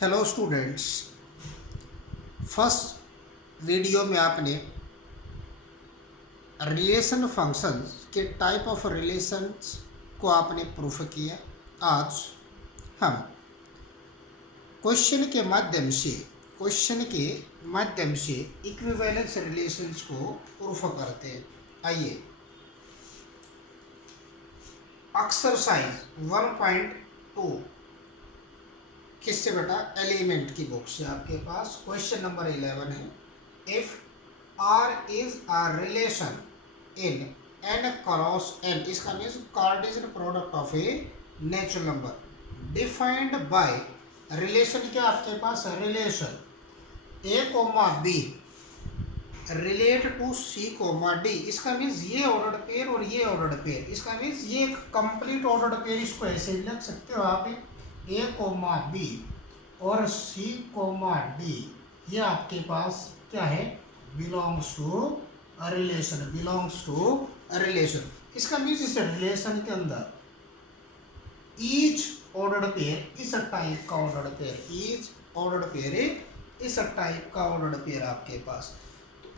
Hello students. First video में आपने relation functions के टाइप ऑफ रिलेशंस को आपने प्रूफ किया। आज हम क्वेश्चन के माध्यम से इक्विवेलेंस रिलेशंस को प्रूफ करते हैं। आइए एक्सरसाइज 1.2 किससे बेटा, एलिमेंट की बुक से आपके पास क्वेश्चन नंबर 11 है। If R is a relation in n cross n, इसका means cartesian product of a natural number defined by relation. क्या आपके पास relation a coma b relate to c coma d, इसका means ये ordered pair और ये ordered pair, इसका means ये एक कंप्लीट ऑर्डर्ड पेयर। इसको ऐसे भी लिख सकते हो आप, a कोमा b और c कोमा d, ये आपके पास क्या है, belongs to relation, belongs to relation. इसका मीन्स इस रिलेशन के अंदर ईच ऑर्डर्ड पेयर इस टाइप का ordered pair, each ordered pair इस टाइप का ऑर्डर्ड पेयर आपके पास।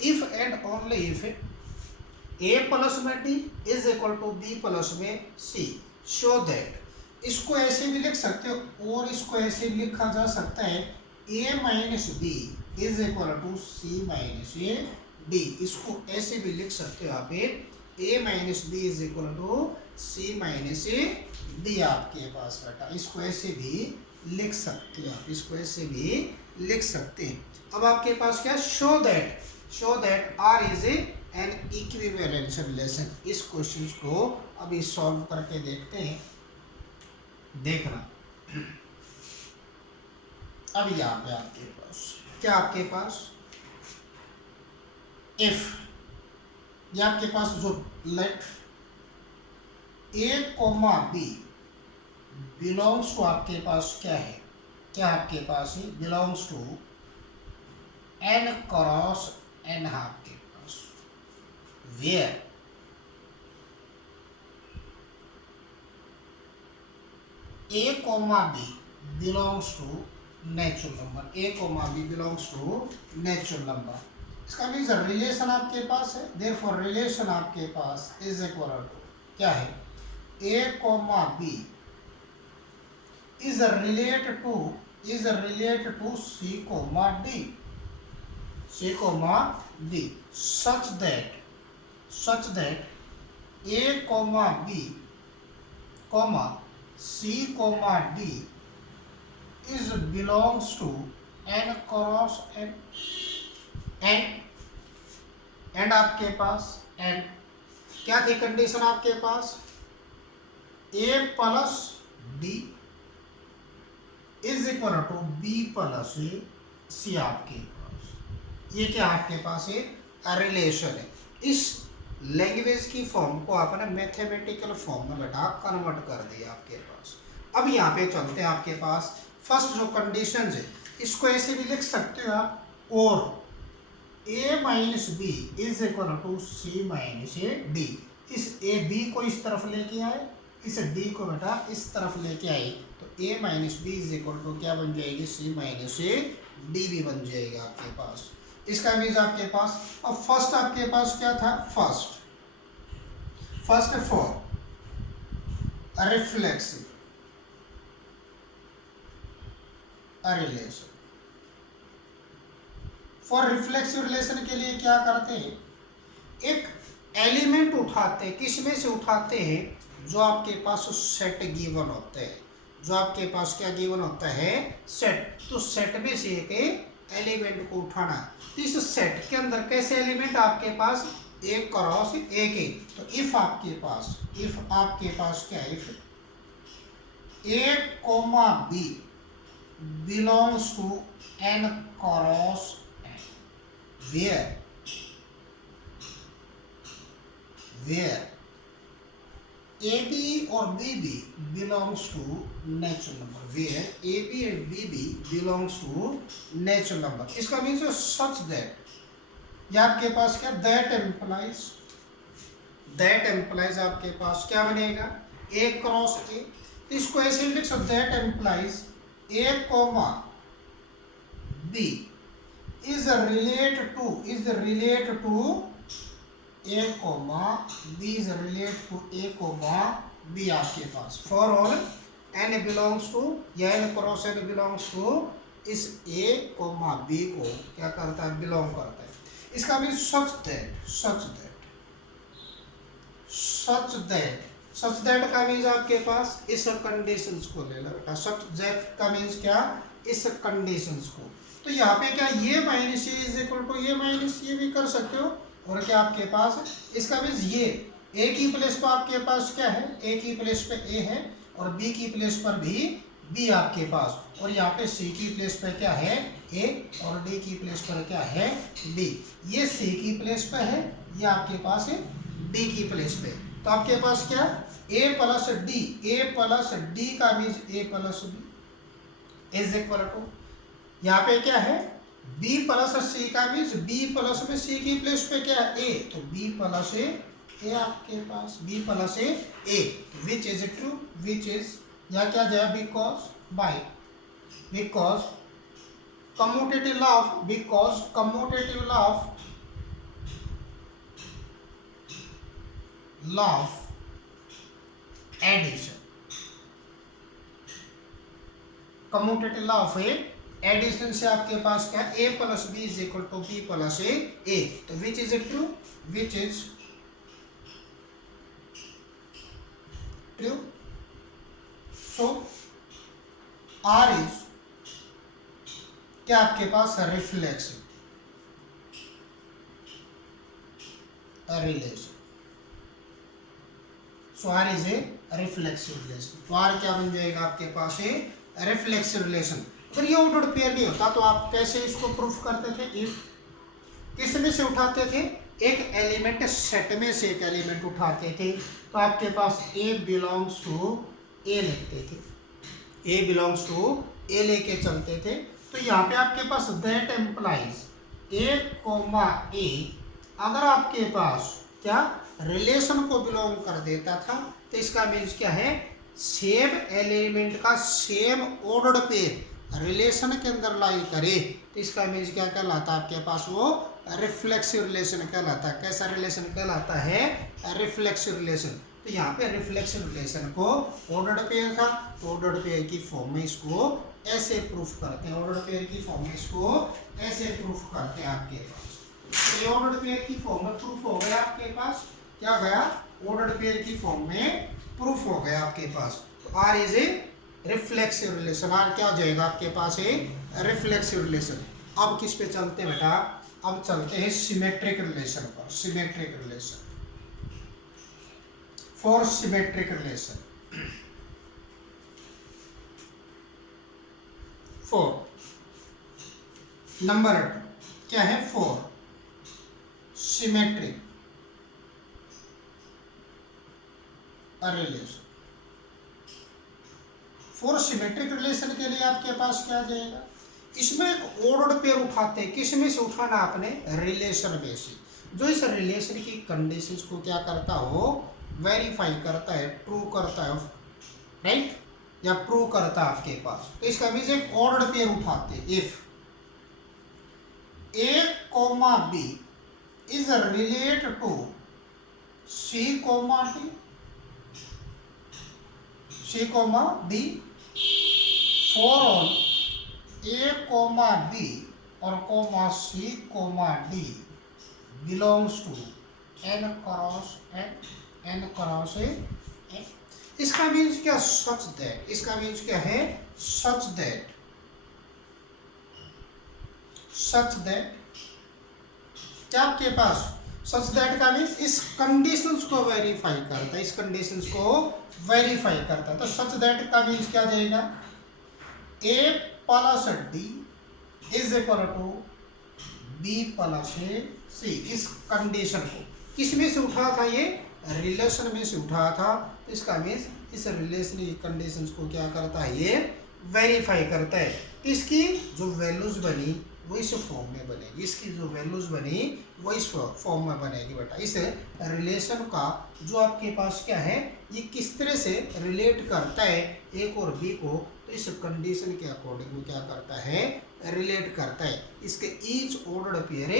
If and only if a plus में d is equal to b plus में c, शो दैट, इसको ऐसे भी लिख सकते हो और इसको ऐसे भी लिखा जा सकता है a minus B is equal to c minus A D, इसको ऐसे भी लिख सकते हो आप, a minus B is equal to c minus A D आपके पास बेटा, इसको ऐसे भी लिख सकते हो आप, इसको ऐसे भी लिख सकते हैं। अब आपके पास क्या, show that R is an equivalence relation. इस क्वेश्चन को अभी सॉल्व करके देखते हैं, देखना। अब यहाँ पे आपके पास क्या, आपके पास इफ, ये आपके पास जो let a coma b belongs to, आपके पास क्या है, क्या आपके पास है, belongs to n cross n, आपके पास where a coma b belongs to natural number, a coma b belongs to natural number. इसका मीन्स रिलेशन आपके पास है, देयरफॉर रिलेशन आपके पास इज इक्वल टू क्या है, a coma b is relate to c coma d, c coma d, such that a coma b कोमा c coma d is belongs to n cross n, and आपके पास and क्या थी condition आपके पास, a plus d is equal to b plus c आपके पास, ये क्या आपके पास है, रिलेशन है। इस लैंग्वेज की फॉर्म को आपने मैथमेटिकल फॉर्म में बेटा कन्वर्ट कर दिया आपके पास। अब यहाँ पे चलते हैं, आपके पास फर्स्ट जो कंडीशन है इसको ऐसे भी लिख सकते हो आप, और a minus B is equal to c minus A D, इस a b को इस तरफ लेके आए, इस d को बेटा इस तरफ लेके आए, तो a minus B is equal to क्या बन जाएगी, c माइनस ए डी भी बन जाएगा आपके पास। इसका मीन्स आपके पास, अब फर्स्ट आपके पास क्या था, first for reflexive relation, for reflexive relation के लिए क्या करते हैं, एक एलिमेंट उठाते हैं, किसमें से उठाते हैं, जो आपके पास सेट गिवन होते हैं, जो आपके पास क्या गिवन होता है, सेट, तो सेट में से एक एलिमेंट को उठाना। तो इस सेट के अंदर कैसे एलिमेंट आपके पास, a क्रॉस a के, तो इफ आपके पास क्या है, if a coma b belongs to n cross n, where AB और BB belongs to natural number, where AB and BB belongs to natural number। इसका मीन्स such that, या आपके पास क्या, that implies आपके पास क्या बनेगा, A क्रॉस A, इसको ऐसे लिख सकते, that implies A coma B is relate to A comma B is relate to A comma B आपके पास for all n belongs to या n cross n belongs to इस A comma B को क्या करता है, बिलोंग करता है। इसका मीन सच दैट का मीन्स आपके पास इस कंडीशंस को ले लो बेटा। सच दैट का मीन्स क्या, इस कंडीशंस को। तो यहाँ पे क्या ये minus A is equal to ये माइनस ये भी कर सकते हो। और क्या आपके पास इसका मीन्स ये ए की प्लेस पर आपके पास क्या है, ए की प्लेस पे ए है और बी की प्लेस पर भी बी आपके पास, और यहाँ पे सी की प्लेस पर क्या है ए और डी की प्लेस पर क्या है बी। ये सी की प्लेस पे है, ये आपके पास है डी की प्लेस पे। तो आपके पास क्या ए प्लस डी का means A plus B is equal to यहाँ पे क्या है बी प्लस सी का मीन्स बी प्लस में सी की प्लेस पे क्या है ए, तो बी प्लस ए आपके पास b plus a which is true, which is या क्या जाए because commutative law of addition, commutative law of addition से आपके पास क्या a plus B is equal to b plus a. तो which is true, which is true. So R is क्या आपके पास reflexive relation. So R is a reflexive relation. तो R क्या बन जाएगा आपके पास ए रिफ्लेक्सिव रिलेशन। अगर ये ऑर्डर्ड पेयर नहीं होता तो आप कैसे इसको प्रूफ करते थे, इफ किस में से उठाते थे, एक एलिमेंट सेट में से एक एलिमेंट उठाते थे तो आपके पास ए बिलोंग्स टू ए लिखते थे, ए बिलोंग्स टू ए लेके चलते थे। तो यहाँ पे आपके पास दैट एम्प्लाइज ए कोमा ए अगर आपके पास क्या रिलेशन को बिलोंग कर देता था तो इसका मीन्स क्या है, सेम एलिमेंट का सेम ऑर्डर्ड पेयर रिलेशन के अंदर लाई करे तो इसका मीन्स क्या कहलाता है आपके पास, वो रिफ्लेक्सिव रिलेशन कहलाता है। कैसा रिलेशन कहलाता है, रिफ्लेक्सिव रिलेशन। तो यहाँ पे रिफ्लेक्सिव रिलेशन को ऑर्डर्ड पेयर था तो ऑर्डर्ड पेयर की फॉर्म में इसको ऐसे प्रूफ करते हैं, ऑर्डर्ड पेयर की फॉर्म में इसको ऐसे प्रूफ करते हैं आपके पास। तो ऑर्डर्ड पेयर की फॉर्म में प्रूफ हो गया आपके पास, क्या गया ऑर्डर्ड पेयर की फॉर्म में प्रूफ हो गया आपके पास। तो R is a reflexive relation, R क्या हो जाएगा आपके पास ए रिफ्लेक्सिव रिलेशन। अब किस पे चलते हैं बेटा, अब चलते हैं सिमेट्रिक रिलेशन पर। Symmetric relation for symmetric relation four number क्या है, four symmetric relation. For symmetric relation के लिए आपके पास क्या जाएगा, इसमें एक ऑर्डर्ड पेयर उठाते हैं, किस में से उठाना आपने, रिलेशन में से, जो इस रिलेशन की कंडीशंस को क्या करता हो, वेरीफाई करता है, ट्रू करता है, राइट, या प्रूव करता है आपके पास। तो इसका मीन्स एक ऑर्डर्ड पेयर उठाते हैं। If A comma B is relate to C comma d, c comma d for all a comma b और comma c comma d belongs to n cross a. इसका मीन्स क्या, such that, इसका means क्या है, such that क्या आपके पास such that का means इस कंडीशंस को वेरीफाई करता है, इस कंडीशंस को वेरीफाई करता है। तो सच दैट का मीन्स क्या जाएगा, a plus d is equal to b plus c. इस कंडीशन को किस में से उठा था, ये रिलेशन में से उठा था। इसका मीन्स इस रिलेशन की कंडीशंस को क्या करता है, ये वेरीफाई करता है। इसकी जो वैल्यूज बनी वो इस फॉर्म में बनेगी, इसकी जो वैल्यूज बनी वो इस फॉर्म में बनेगी बेटा। इस रिलेशन का जो आपके पास क्या है, ये किस तरह से रिलेट करता है ए और बी को, तो इस कंडीशन के अकॉर्डिंग वो क्या करता है, रिलेट करता है। इसके ईच ऑर्डर पेयर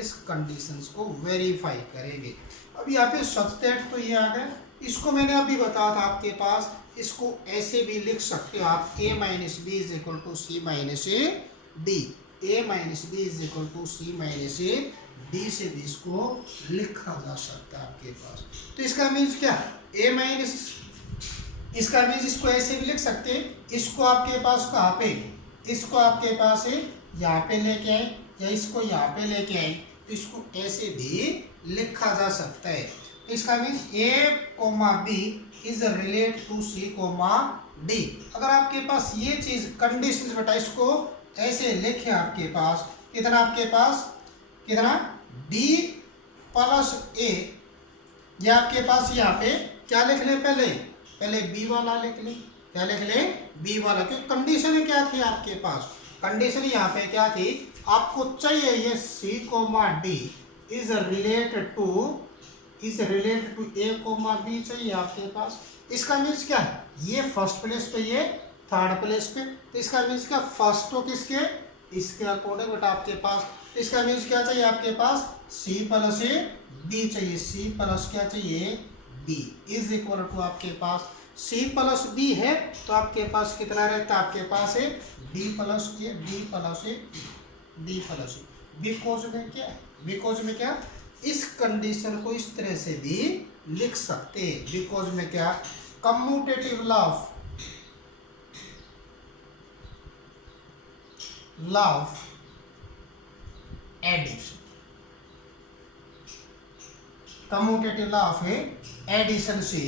इस कंडीशंस को वेरीफाई करेंगे। अब यहाँ पे सब्सटेट तो ये आ गया, इसको मैंने अभी बताया था आपके पास, इसको ऐसे भी लिख सकते हो आप, a minus B is equal to C minus A D, a minus B is equal to C minus A D से भी इसको लिखा जा सकता है आपके पास। तो इसका मीन्स क्या, a माइनस, इसका मीन्स इसको ऐसे भी लिख सकते हैं, इसको आपके पास कहाँ पे, इसको आपके पास है यहाँ पे लेके आए या इसको यहाँ पे लेके आए, तो इसको ऐसे भी लिखा जा सकता है। इसका means a comma B is relate to C comma D. अगर आपके पास ये चीज कंडीशन बेटा, इसको ऐसे लिखे आपके पास, कितना आपके पास, कितना d प्लस a, या आपके पास यहाँ पे क्या लिख ले, पहले b वाला लिख ले, क्या लिख ले, b वाला, क्योंकि कंडीशन क्या थी आपके पास, कंडीशन यहाँ पे क्या थी, आपको चाहिए ये c coma d is related to a coma b चाहिए आपके पास। इसका मीन्स क्या है, ये फर्स्ट प्लेस पे, ये थर्ड प्लेस पे, तो इसका मीन्स क्या, फर्स्ट तो किसके, इसके अकॉर्डिंग बेटा आपके पास। इसका मीन्स क्या चाहिए आपके पास, c प्लस ए b चाहिए, c प्लस क्या चाहिए b इज इक्वल टू आपके पास c प्लस b है, तो आपके पास कितना रहता है, आपके पास है d plus A d plus A d plus A. Because में क्या, इस कंडीशन को इस तरह से भी लिख सकते हैं, बिकॉज में क्या, commutative law of addition, commutative law of addition से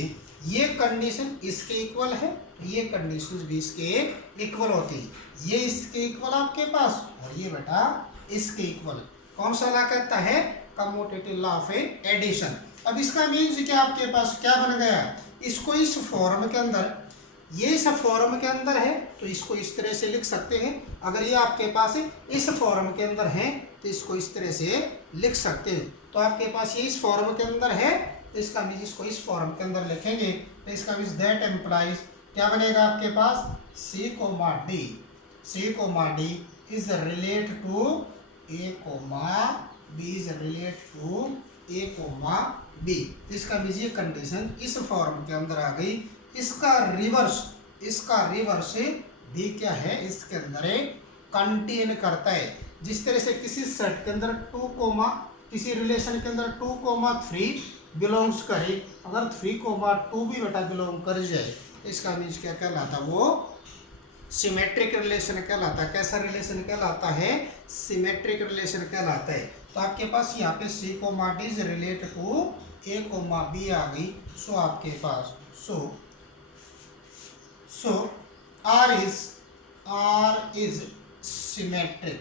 ये कंडीशन इसके इक्वल है, ये कंडीशन भी इसके इक्वल होती है, ये इसके इक्वल आपके पास और ये बेटा इसके इक्वल। कौन सा लॉ कहता है, कम्यूटेटिव लॉ ऑफ एडिशन। अब इसका मीन्स क्या, आपके पास क्या बन गया, इसको इस फॉर्म के अंदर, ये इस फॉर्म के अंदर है तो इसको इस तरह से लिख सकते हैं, अगर ये आपके पास इस फॉर्म के अंदर है तो इसको इस तरह से लिख सकते हैं। तो आपके पास ये इस फॉर्म के अंदर है तो इसका मीन्स इसको इस फॉर्म के अंदर लिखेंगे, तो इसका मीन्स दैट एम्प्लाइज क्या बनेगा आपके पास, c coma d is relate to a coma b is relate to a coma b। इसका मीन्स ये कंडीशन इस फॉर्म के अंदर आ गई। इसका रिवर्स भी क्या है, इसके अंदर कंटेन करता है। जिस तरह से किसी सेट के अंदर 2 कोमा, किसी रिलेशन के अंदर 2 कोमा 3 बिलोंग्स करे, अगर 3 कोमा 2 भी बेटा बिलोंग कर जाए, इसका मीन्स क्या कहलाता, वो सिमेट्रिक रिलेशन कहलाता है। कैसा रिलेशन कहलाता है, सिमेट्रिक रिलेशन कहलाता है। तो आपके पास यहाँ पे c coma d is relate to a coma b आ गई। सो आपके पास so r is symmetric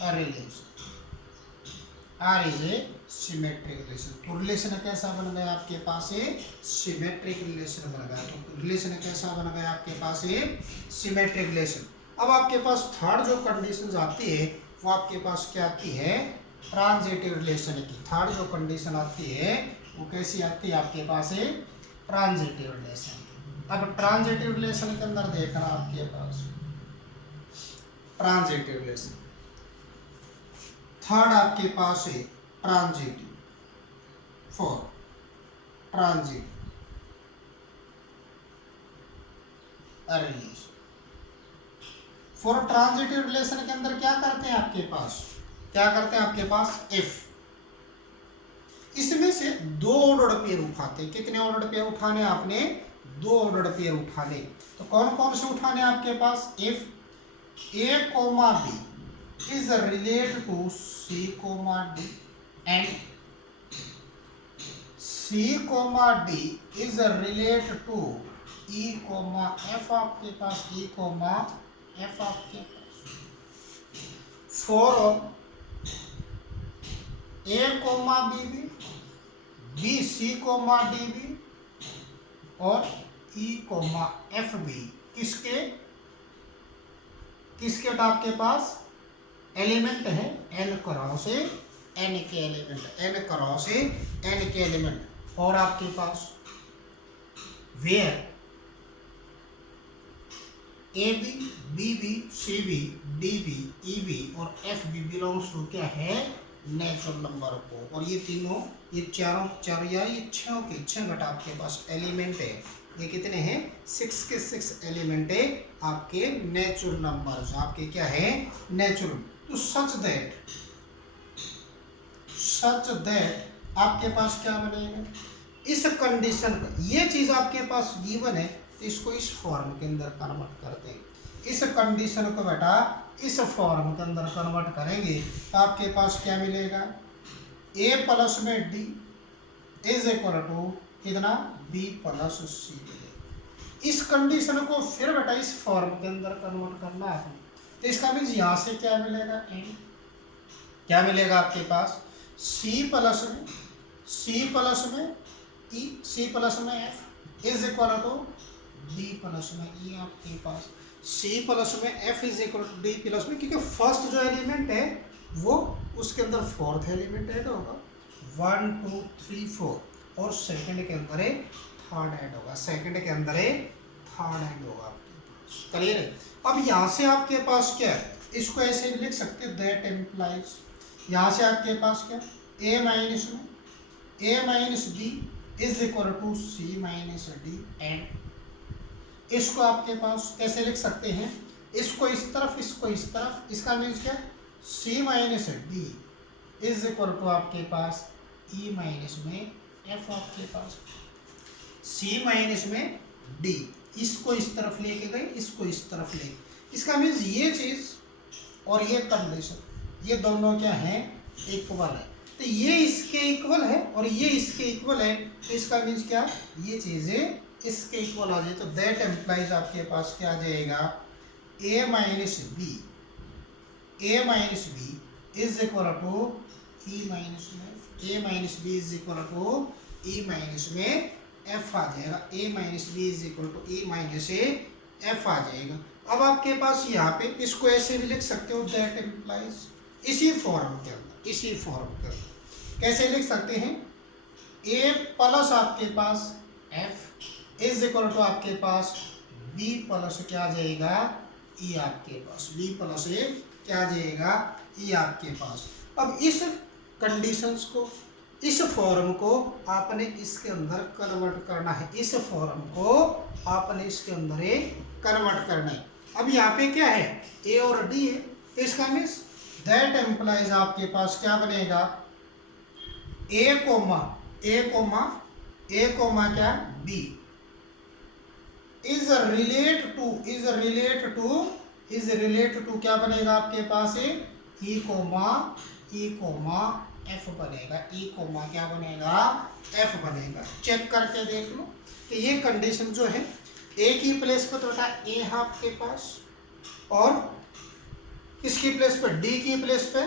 relation, r is a symmetric relation। तो रिलेशन कैसा बन गया आपके पास, सिमेट्रिक रिलेशन बन गया। तो रिलेशन कैसा बन गया आपके पास, सिमेट्रिक रिलेशन। अब आपके पास थर्ड जो कंडीशन आती है वो आपके पास क्या आती है, ट्रांजिटिव रिलेशन की। थर्ड जो कंडीशन आती है वो कैसी आती है आपके पास, ट्रांजिटिव रिलेशन। अब ट्रांजिटिव रिलेशन के अंदर देखना आपके पास, ट्रांजिटिव रिलेशन थर्ड आपके पास है transitive, for transitive relation. For transitive relation के अंदर क्या करते हैं आपके पास, इफ इसमें से 2 ऑर्डर पेयर उठाते हैं। कितने ऑर्डर पेयर उठाने आपने, 2 ऑर्डर पेयर उठाने। तो कौन कौन से उठाने आपके पास, if a coma b is relate to c coma d and c coma d is relate to e comma f आपके पास, e कोमा f आपके पास। फॉर a कोमा b भी, b c कोमा d भी और e comma f भी, किसके आपके पास एलिमेंट है n क्रॉस n के एलिमेंट, n क्रॉस n के एलिमेंट। और आपके पास where a b, b B, C B, D B, E B और एफ बी बिलोंग्स टू क्या है, नेचुरल नंबर को। और ये तीनों, ये चारों या ये छः के छः घटा आपके पास एलिमेंट है। ये कितने हैं, 6 के 6 एलिमेंट है आपके नेचुरल नंबर्स, आपके क्या है, नेचुरल। तो सच दैट आपके पास क्या बनेगा, इस कंडीशन का, ये चीज आपके पास गिवन है तो इसको इस फॉर्म के अंदर कन्वर्ट करते हैं। इस कंडीशन को बेटा इस फॉर्म के अंदर कन्वर्ट करेंगे तो आपके पास क्या मिलेगा, ए प्लस में डी इज इक्वल टू कितना, बी प्लस सी। इस कंडीशन को फिर बेटा इस फॉर्म के अंदर कन्वर्ट करना है तो इसका मीन्स यहाँ से क्या मिलेगा, ए क्या मिलेगा आपके पास, सी प्लस में ई, सी प्लस में F is equal to D plus में ई। आपके पास सी प्लस में F is equal to D plus में, क्योंकि फर्स्ट जो एलिमेंट है वो उसके अंदर फोर्थ एलिमेंट ऐड होगा, 1 2 3 4, और सेकंड के अंदर है थर्ड ऐड होगा, सेकंड के अंदर है थर्ड ऐड होगा आपके पास। क्लियर है। अब यहाँ से आपके पास क्या है, इसको ऐसे लिख सकते हैं, दैट इम्प्लाइज, यहाँ से आपके पास क्या, a minus B is equal to C minus d, and इसको आपके पास कैसे लिख सकते हैं, इसको इस तरफ, इसको इस तरफ, इसका मीन्स क्या, c minus d is equal to आपके पास ई माइनस में एफ, आपके पास सी माइनस में डी, इसको इस तरफ लेके गए, इसको इस तरफ ले, इसका मीन्स ये चीज और ये कंडीशन, ये दोनों क्या है, इक्वल है। तो ये इसके इक्वल है और ये इसके इक्वल है, तो इसका मीन्स क्या, ये चीजें इसके इक्वल आ जाए, तो दैट एम्प्लाइज आपके पास क्या आ जाएगा, a minus B is equal to e minus में, a minus B is equal to e minus में एफ आ जाएगा, a minus B is equal to e minus f आ जाएगा। अब आपके पास यहाँ पे इसको ऐसे भी लिख सकते हो, दैट एम्प्लाइज, इसी फॉर्म के अंदर कैसे लिख सकते हैं, ए प्लस आपके पास एफ इज इक्वल टू आपके पास बी प्लस क्या आ जाएगा, ई आपके पास, बी प्लस ए क्या आ जाएगा, ई आपके पास। अब इस कंडीशंस को, इस फॉर्म को आपने इसके अंदर कन्वर्ट करना है, इस फॉर्म को आपने इसके अंदर कन्वर्ट करना है। अब यहाँ पे क्या है, ए और डी है, तो इसका मीन्स दैट एम्प्लाइज आपके पास क्या बनेगा, ए कोमा क्या, बी इज रिलेट टू क्या बनेगा आपके पास, ई कोमा एफ बनेगा, ई कोमा क्या बनेगा, एफ बनेगा। चेक करके देख लो कि ये कंडीशन जो है, ए की प्लेस पर तो ए है आपके पास, और इसकी प्लेस पर, डी की प्लेस पे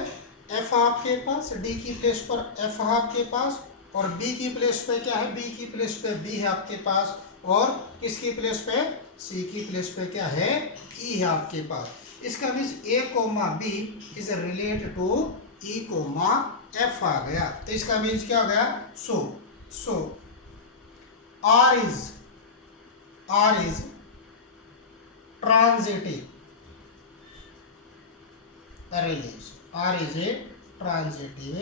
एफ आपके पास, डी की प्लेस पर एफ है आपके पास, और बी की प्लेस पे क्या है, बी की प्लेस पे बी है आपके पास, और किसकी प्लेस पे, सी की प्लेस पे क्या है, ई है आपके पास। इसका means a comma B is related to e comma f आ गया, तो इसका मीन्स क्या आ गया, so R is transitive relation, R is a transitive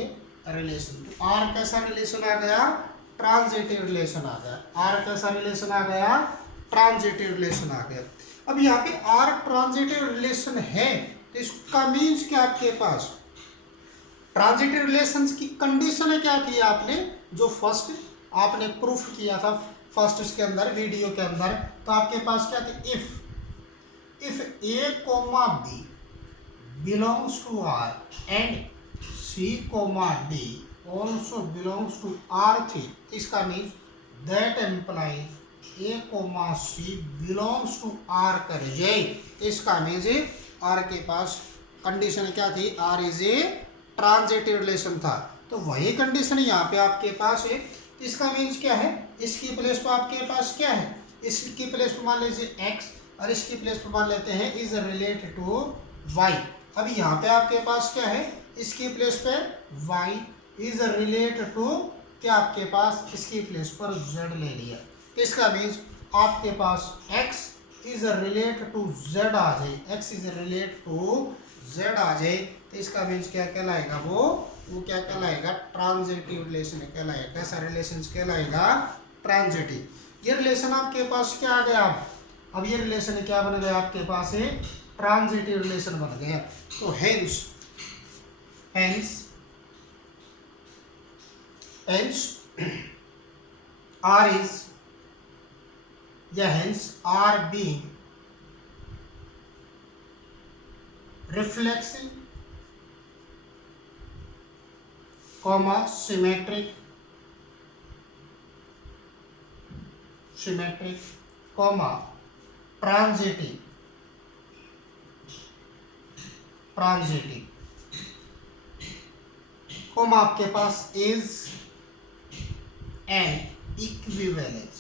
relation. तो आर कैसा रिलेशन आ गया, ट्रांजिटिव रिलेशन आ गया, आर कैसा रिलेशन आ गया, ट्रांजिटिव रिलेशन आ गया। अब यहाँ पे आर ट्रांजिटिव रिलेशन है तो इसका मीन्स क्या, आपके पास ट्रांजिटिव रिलेशंस की कंडीशन है क्या की आपने, जो फर्स्ट आपने प्रूफ किया था फर्स्ट इसके अंदर वीडियो के अंदर, तो आपके पास क्या थी, if A comma B belongs to R and C comma D also belongs to R3, इसका means that implies A comma C belongs to R कर जाए, इसका मीन्स R के पास कंडीशन क्या थी, R is a transitive relation था, तो वही कंडीशन यहाँ पे आपके पास है। इसका मीन्स क्या है, इसकी प्लेस पर आपके पास क्या है, इसकी प्लेस पर मान लीजिए x और इसकी प्लेस पर मान लेते हैं इज रिलेटेड टू y। अभी यहाँ पे आपके पास क्या है, इसकी प्लेस पे y इज रिलेटेड टू क्या, आपके पास इसकी प्लेस पर z ले लिया, तो इसका मीन्स आपके पास x is relate to z आ जाए, x is relate to z आ जाए, तो इसका मीन्स क्या कहलाएगा, वो क्या कहलाएगा, ट्रांजिटिव रिलेशन कहलाएगा। कैसा रिलेशन कहलाएगा, ट्रांजिटिव। ये रिलेशन आपके पास क्या आ गया, अब ये रिलेशन क्या बन गया आपके पास, एक ट्रांजिटिव रिलेशन बन गया। तो hence R is, hence R being reflexive, symmetric, transitive, आपके पास is an equivalence,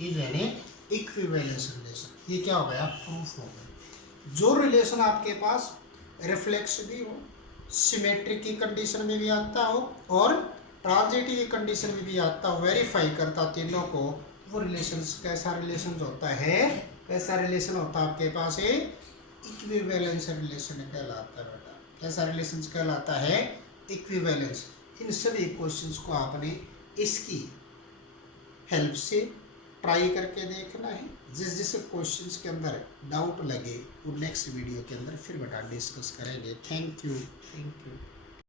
is an equivalence relation. ये क्या हो गया, प्रूफ हो गया। जो रिलेशन आपके पास रिफ्लेक्सिव भी हो, सिमेट्रिक की कंडीशन में भी आता हो और ट्रांजिटिव की कंडीशन में भी आता हो, वेरीफाई करता तीनों को, वो रिलेशन कैसा रिलेशन होता है, कैसा रिलेशन होता है आपके पास, इक्विवेलेंस रिलेशन कहलाता है बेटा। कैसा रिलेशन कहलाता है, इक्विवेलेंस। इन सभी क्वेश्चंस को आपने इसकी हेल्प से ट्राई करके देखना है। जिस क्वेश्चंस के अंदर डाउट लगे वो नेक्स्ट वीडियो के अंदर फिर बेटा डिस्कस करेंगे। Thank you.